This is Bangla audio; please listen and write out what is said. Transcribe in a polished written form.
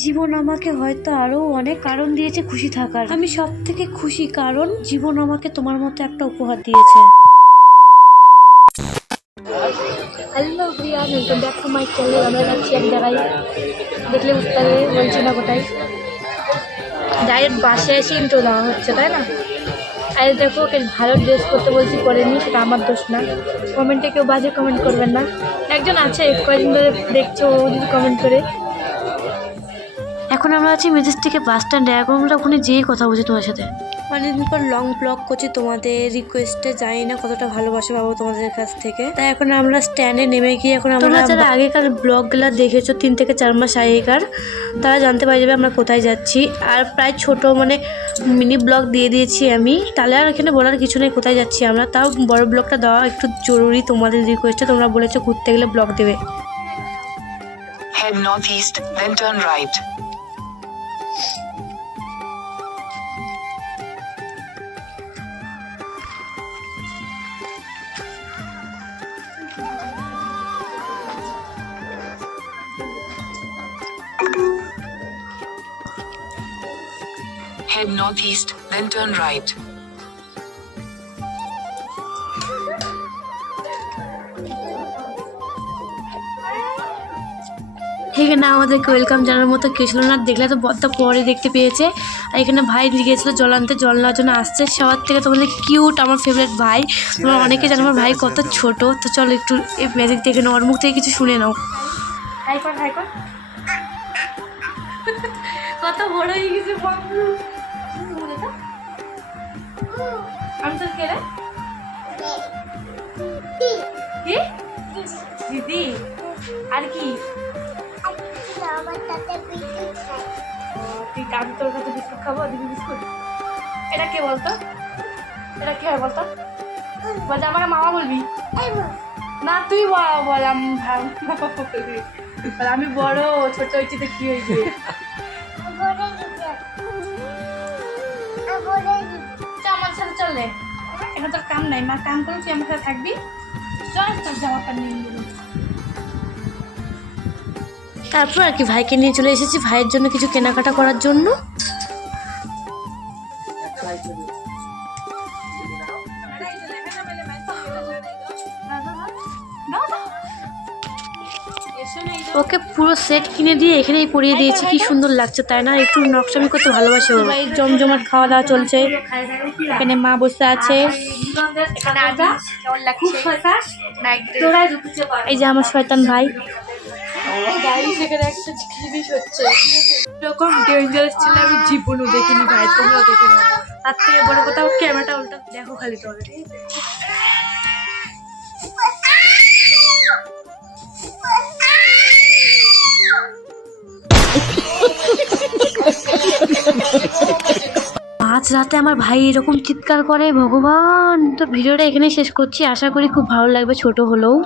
জীবন আমাকে হয়তো আরো অনেক কারণ দিয়েছে খুশি থাকার। আমি সব থেকে খুশি কারণ জীবন আমাকে তোমার মতো একটা উপহার দিয়েছে। Hello Priya, welcome back to my channel. আমরা যাচ্ছি এক জায়গায়, দেখলে বুঝতে পারবে, বলছি না কোথায়। ডাইরেক্ট বাসে এসে ইন্ট্রো দেওয়া হচ্ছে, তাই না? আর দেখো, ওকে ভালো ড্রেস করতে বলছি, করেনি, সেটা আমার দোষ না। কমেন্টে কেউ বাজে কমেন্ট করবেন না। একজন আছে কয়েকদিন ধরে দেখছো, ও যদি কমেন্ট করে। এখন আমরা আছি মেজেস্টিকে বাস স্ট্যান্ডে। এখন আমরা ওখানে যেয়েই কথা বলছি তোমার সাথে। অনেকদিন পর লং ব্লগ করছি, তোমাদের রিকোয়েস্টে জানি না কতটা ভালোবাসা পাবো তোমাদের কাছ থেকে। তাই এখন আমরা স্ট্যান্ডে নেমে গিয়ে এখন আমরা যারা আগেকার ব্লগগুলো দেখেছো 3 থেকে 4 মাস আগেকার, তারা জানতে পারে যাবে আমরা কোথায় যাচ্ছি। আর প্রায় ছোট মানে মিনি ব্লগ দিয়ে দিয়েছি আমি, তাহলে আর এখানে বলার কিছু নেই কোথায় যাচ্ছি আমরা। তাও বড় ব্লগটা দেওয়া একটু জরুরি তোমাদের রিকোয়েস্টে। তোমরা বলেছো ঘুরতে গেলে ব্লগ দেবে। Head northeast, then turn right. Head northeast, then turn right. এখানে আমাদেরকে ওয়েলকাম জানার মতো কেউ ছিল না, দেখলে তো বদ্দা পরে দেখতে পেয়েছে। আর এখানে ভাই গিয়েছিল জল আনতে, জল নেওয়ার জন্য আসছে। সবার থেকে তোমাদের কিউট আমার ফেভারিট ভাই। তোমরা অনেকে জানো আমার ভাই কত ছোট। তো চলো একটু এই ম্যাজিক দেখে নাও, ওর মুখ থেকে কিছু শুনে নাও। হাই কর, হাই কর। কত বড় হয়ে গেছে দিদি। আর কি আমি তোর কাছে বিস্কুট খাবো, দিদি বিস্কুট। এটা কে বলতো? এটা কে হয় বলতো? বলতে আমাকে মামা বলবি না, তুই বল। আমি বড়, ছোট হয়েছি তো কি হয়েছে? আমার সাথে চললে, এখন তোর কাম নাই। মা কাম করে তুই আমার সাথে থাকবি। চল তোর জামা প্যান্ট নিয়ে নেবো। তারপর আর কি ভাইকে নিয়ে চলে এসেছি ভাইয়ের জন্য কিছু কেনাকাটা করার জন্য। ওকে পুরো সেট কিনে দিয়ে এখানেই পরিয়ে দিয়েছি। কি সুন্দর লাগছে তাই না? একটু নকশামি করতে ভালোবাসে। ভাই জমজমাট খাওয়া দাওয়া চলছে। এখানে মা বসে আছে। এই যে আমার শয়তান ভাই। একটা জিনিস হচ্ছে, এরকম ডেঞ্জারাস ছিল আমি জীবনও দেখিনি ভাই, তোমরাও দেখে নাও। তার থেকে বড় কথা, ক্যামেরাটা উল্টা দেখো খালি তবে। আজ রাতে আমার ভাই এরকম চিৎকার করে, ভগবান। তো ভিডিওটা এখানে শেষ করছি। আশা করি খুব ভালো লাগবে ছোট হলেও।